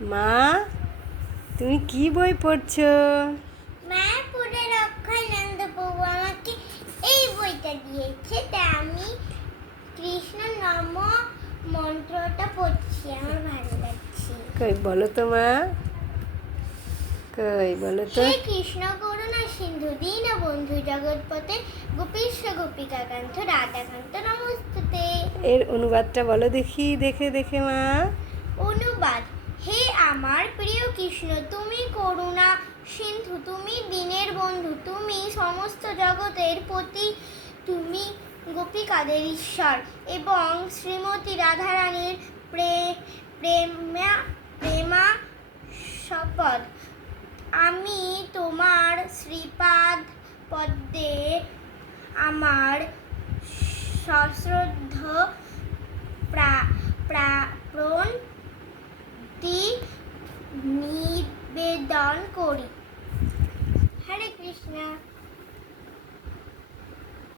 মা তুমি কি বই পড়ছো? মায়াপুরের অক্ষয়ানন্দ প্রভু আমাকে এই বইটা দিয়েছে তা আমি কৃষ্ণ নম মন্ত্রটা পড়ছি আমার ভালো লাগছে। কই বলো তো মা। কই বলো তো। হে কৃষ্ণ করুণা সিন্ধু দীন বন্ধু জগৎপতে গোপীশ গোপিকা কান্ত রাধাকান্ত নমস্তুতে। এর অনুবাদটা বলো দেখি দেখে দেখে মা। অনুবাদ কৃষ্ণ, তুমি করুণা। সিন্ধু, তুমি দিনের বন্ধু। তুমি সমস্ত জগতের প্রতি তুমি গোপিকাদের ঈশ্বর এবং শ্রীমতী রাধারানীর প্রে- প্রেমা প্রেমা শপথ। আমি তোমার শ্রীপাদ পদ্মে আমার সশ্রদ্ধ নিবেদন করি। হরে কৃষ্ণ।